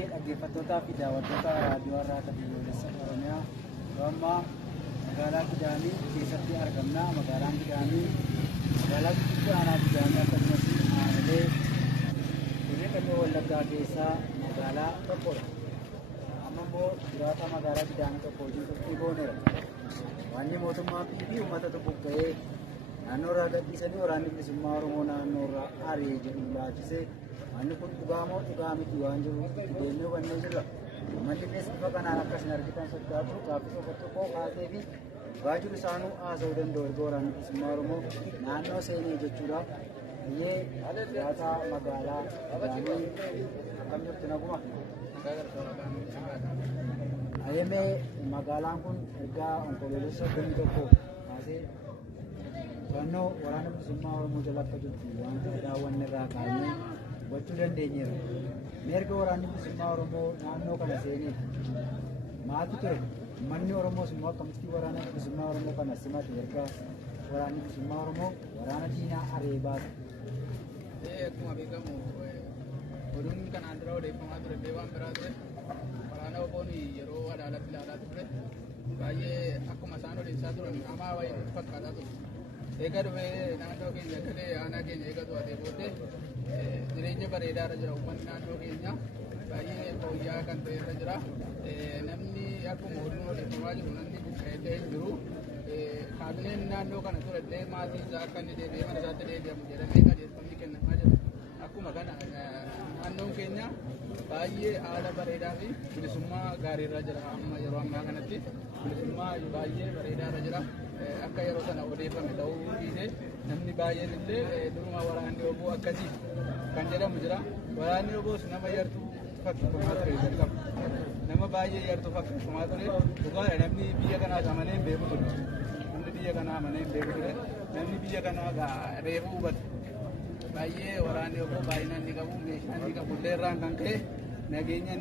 dhaggeeffattootaa fi daawwattoota raadiyoo Har'aa biyyoolessa Oromiyaa amma magaalaa Gidaamii keessatti argamna. Magaalaan Gidaamii magaalaa guddicha aanaa Gidaamii akkasumas aanolee Dirree Wallaggaa keessaa magaalaa tokkodha. Amma immoo jiraata magaalaa Gidaamii tokko hojii turtii gooneera. Waanni mootummaa fi uummata tokko ga'ee naannoo irraa gadhiisanii waraanni bilisummaa Oromoo naannoo irraa ari'ee jedhu laachisee wanni kun dhugaa moo dhugaa miti waan jiru deemnee hubannee jirra. Uummanni bifa kanaan akkasiin argitan sodaatu gaaffii tokko tokko kaasee fi dhugaa jiru isaanuu haasa'uu danda'u erga waraanni bilisummaa Oromoo naannoo seenee jechuudha. Biyyee jiraata magaalaa Gidaamii akkam jirtu naguma. Ayyemee magaalaan kun ergaa onkoloolessa 21 kaasee to'annoo waraana bilisummaa Oromoo jala akka jirtu wanta daawwanne irraa kaanee hubachuu dandeenyeera. Erga waraanni bilisummaa Oromoo naannoo kana seenee maaltu ture? Uummanni Oromoos immoo akkamitti waraana bilisummaa Oromoo kana simate erga waraanni bilisummaa Oromoo waraana diinaa ari'ee baase? Akkuma beekamu oduun kanaan dura odeeffamaa ture waan biraa ture. Waraana Oboon yeroo adaalatti ilaalaa ture baay'ee akkuma isaan odeessaa turan hamaa wayii fakkaataa ture. Egaa dhufee naannoo keenya galee aanaa keenya eega to'atee booddee jireenya bareedaa irra jira. Uummanni naannoo keenya baay'ee fooyya'aa kan ta'e irra jira. Namni akkuma oduun odeeffamaa jiru namni buqqa'ee hin jiru. Kaabineen naannoo kana ture illee maatii isaa akka inni deebi'ee mana isaatti deebi'amu jedhamee qajeelfamni kennamaa jira. Akkuma kana naannoon keenya baay'ee haala bareedaa fi bilisummaa gaarii irra jira. Amma yeroo ammaa kanatti bilisummaa baay'ee bareedaa irra jira. Akka yeroo sana odeeffame ta'uu dhiisee namni baay'een illee duruma waraanni Oboo akkasii kan jedhamu jira. Waraanni Oboos nama yartuu fakkeeffamaa ture jalqaba. Nama baay'ee yartuu fakkeeffamaa ture. Dhugaadha namni biyya kanaas amanee hin beeku ture. Namni biyya kanaa amanee hin beeku ture. Namni biyya kanaa reefuu hubata. Baay'ee waraanni Oboo baay'inaan ni qabu, meeshaan ni qabu illee irraan kan ka'e nageenya